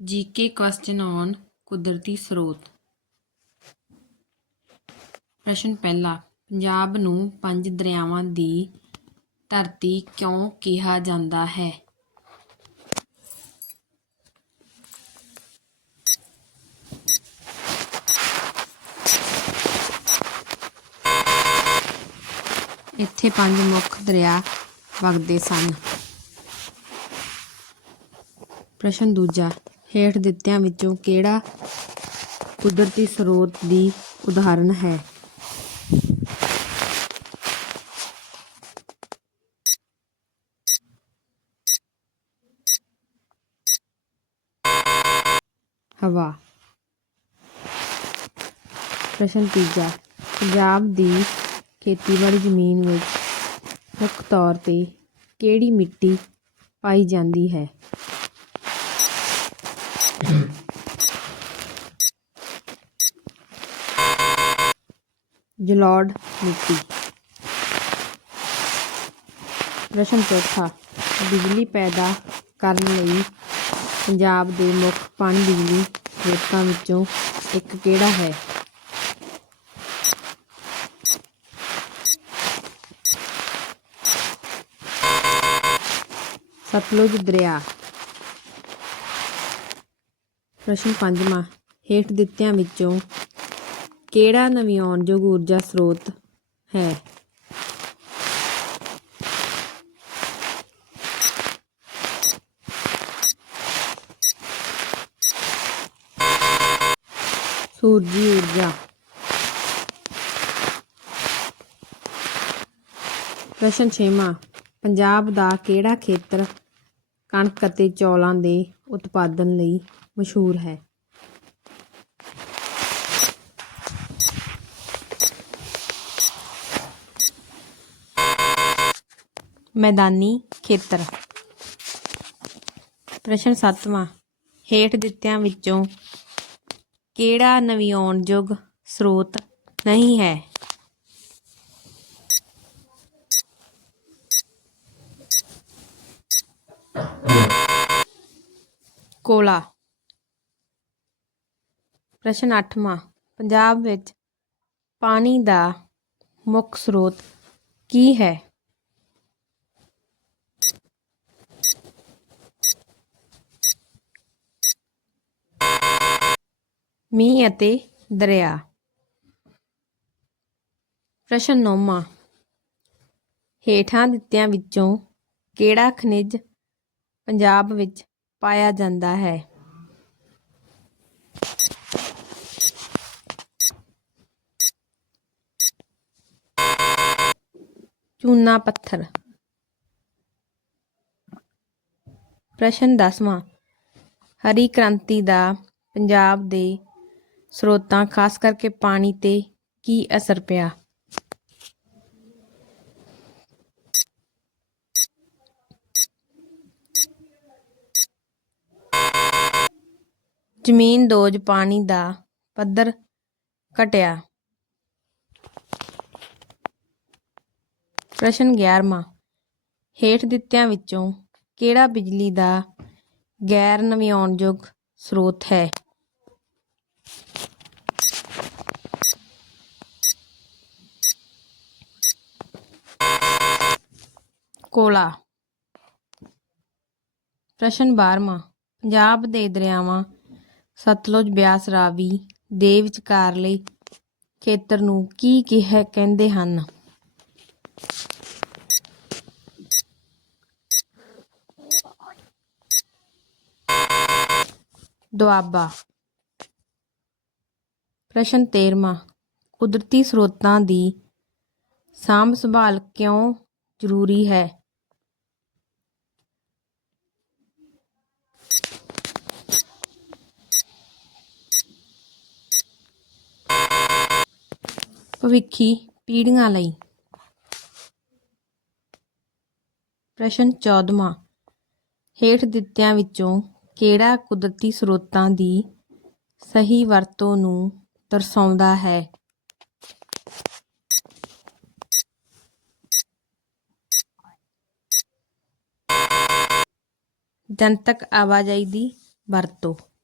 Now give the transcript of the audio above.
GK question on ਕੁਦਰਤੀ ਸਰੋਤ। ਪ੍ਰਸ਼ਨ ਪਹਿਲਾ, ਪੰਜਾਬ ਨੂੰ ਪੰਜ ਦਰਿਆਵਾਂ ਦੀ ਧਰਤੀ ਕਿਉਂ ਕਿਹਾ ਜਾਂਦਾ ਹੈ? ਇੱਥੇ ਪੰਜ ਮੁੱਖ ਦਰਿਆ ਵਗਦੇ ਸਨ। ਪ੍ਰਸ਼ਨ ਦੂਜਾ ਹੇਠ ਦਿੱਤਿਆਂ ਵਿੱਚੋਂ ਕਿਹੜਾ ਕੁਦਰਤੀ ਸਰੋਤ ਦੀ ਉਦਾਹਰਣ ਹੈ? ਹਵਾ। ਪ੍ਰਸ਼ਨ ਤੀਜਾ। ਪੰਜਾਬ ਦੀ ਖੇਤੀਬਾੜੀ ਜ਼ਮੀਨ ਵਿੱਚ ਮੁੱਖ ਤੌਰ ਤੇ ਕਿਹੜੀ ਮਿੱਟੀ ਪਾਈ ਜਾਂਦੀ ਹੈ? ਜਲੋੜ ਮਿੱਟੀ। ਪ੍ਰਸ਼ਨ ਚੌਥਾ, ਬਿਜਲੀ ਪੈਦਾ ਕਰਨ ਲਈ ਪੰਜਾਬ ਦੇ ਮੁੱਖ ਪਣ ਬਿਜਲੀ ਸਰੋਤਾਂ ਵਿੱਚੋਂ ਇੱਕ ਕਿਹੜਾ ਹੈ? ਸਤਲੁਜ ਦਰਿਆ। ਪ੍ਰਸ਼ਨ ਪੰਜਵਾਂ, ਹੇਠ ਦਿੱਤਿਆਂ ਵਿੱਚੋਂ ਕਿਹੜਾ ਨਵਿਆਉਣਯੋਗ ਊਰਜਾ ਸਰੋਤ ਹੈ? ਸੂਰਜੀ ਊਰਜਾ। ਪ੍ਰਸ਼ਨ ਛੇਵਾਂ, ਪੰਜਾਬ ਦਾ ਕਿਹੜਾ ਖੇਤਰ ਕਣਕ ਅਤੇ ਚੌਲਾਂ ਦੇ ਉਤਪਾਦਨ ਲਈ ਮਸ਼ਹੂਰ ਹੈ? ਮੈਦਾਨੀ ਖੇਤਰ। ਪ੍ਰਸ਼ਨ 7ਵਾਂ ਹੇਠ ਦਿੱਤਿਆਂ ਵਿੱਚੋਂ ਕਿਹੜਾ ਨਵਿਆਉਣਯੋਗ ਸਰੋਤ ਨਹੀਂ ਹੈ? ਕੋਲਾ। ਪ੍ਰਸ਼ਨ 8ਵਾਂ ਪੰਜਾਬ ਵਿੱਚ ਪਾਣੀ ਦਾ ਮੁੱਖ ਸਰੋਤ ਕੀ ਹੈ? ਮੀਂਹ ਅਤੇ ਦਰਿਆ। ਪ੍ਰਸ਼ਨ ਨੌਵਾਂ। ਹੇਠਾਂ ਦਿੱਤਿਆਂ ਵਿੱਚੋਂ ਕਿਹੜਾ ਖਣਿਜ ਪੰਜਾਬ ਵਿੱਚ ਪਾਇਆ ਜਾਂਦਾ ਹੈ? ਚੂਨਾ ਪੱਥਰ। ਪ੍ਰਸ਼ਨ 10ਵਾਂ ਹਰੀ ਕ੍ਰਾਂਤੀ ਦਾ ਪੰਜਾਬ ਦੇ ਸਰੋਤਾਂ, ਖਾਸ ਕਰਕੇ ਪਾਣੀ ਤੇ ਕੀ ਅਸਰ ਪਿਆ? ਜ਼ਮੀਨ ਦੋਜ ਪਾਣੀ ਦਾ ਪੱਧਰ ਘਟਿਆ। ਪ੍ਰਸ਼ਨ 11ਵਾਂ ਹੇਠ ਦਿੱਤਿਆਂ ਵਿੱਚੋਂ ਕਿਹੜਾ ਬਿਜਲੀ ਦਾ ਗੈਰ ਨਵਿਆਉਣਯੋਗ ਸਰੋਤ ਹੈ? ਕੋਲਾ। ਪ੍ਰਸ਼ਨ 12ਵਾਂ ਪੰਜਾਬ ਦੇ ਦਰਿਆਵਾਂ, ਸਤਲੁਜ ਬਿਆਸ ਰਾਵੀ ਦੇ ਵਿਚਕਾਰਲੇ ਖੇਤਰ ਨੂੰ ਕੀ ਕਿਹਾ ਕਹਿੰਦੇ ਹਨ? ਦੁਆਬਾ। ਪ੍ਰਸ਼ਨ 13ਵਾਂ ਕੁਦਰਤੀ ਸਰੋਤਾਂ ਦੀ ਸਾਂਭ ਸੰਭਾਲ ਕਿਉਂ ਜ਼ਰੂਰੀ ਹੈ? ਭਵਿੱਖੀ ਪੀੜ੍ਹੀਆਂ ਲਈ। ਪ੍ਰਸ਼ਨ 14ਵਾਂ ਹੇਠ ਦਿੱਤਿਆਂ ਵਿੱਚੋਂ ਕਿਹੜਾ ਕੁਦਰਤੀ ਸਰੋਤਾਂ ਦੀ ਸਹੀ ਵਰਤੋਂ ਨੂੰ ਦਰਸਾਉਂਦਾ ਹੈ? ਜਨਤਕ ਆਵਾਜਾਈ ਦੀ ਵਰਤੋਂ।